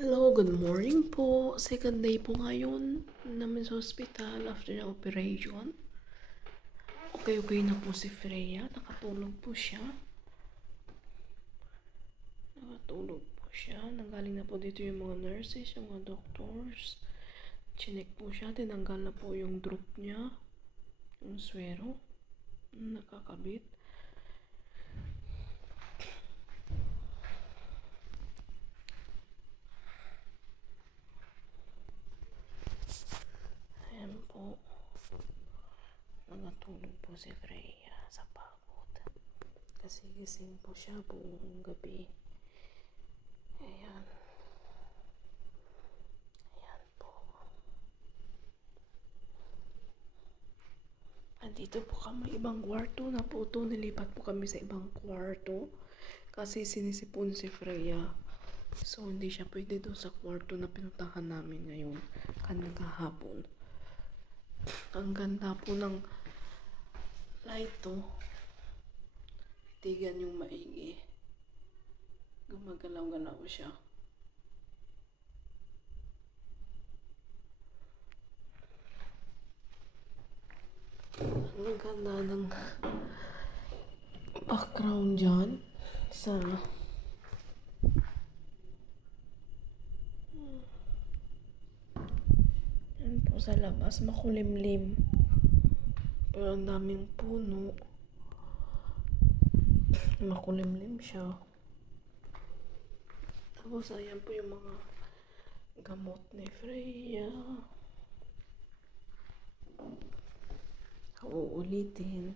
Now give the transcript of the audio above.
Hello, good morning po. Second day po ngayon namin sa hospital after ng operation. Okay na po si Freya. Nakatulog po siya. Nanggaling na po dito yung mga nurses, yung mga doctors. Chinek po siya. Tinanggal na po yung drop niya. Yung swero. Nakakabit. Ayan po. Nakatulog po si Freya sa pagod. Kasi gising po siya buong gabi. Ayan. Ayan po. Andito po kami ibang kwarto na po ito. Nilipat po kami sa ibang kwarto. Kasi sinisipon si Freya. So, hindi siya pwede doon sa kwarto na pinuntahan namin ngayon. Kahapon. Ang ganda po ng light to. Tigan yung maigi. Gumagalaw-galaw siya. Ang ganda ng background dyan sa yan po sa labas makulimlim pero ang daming puno, makulimlim siya. Tapos ayan po yung mga gamot ni Freya. Uulitin.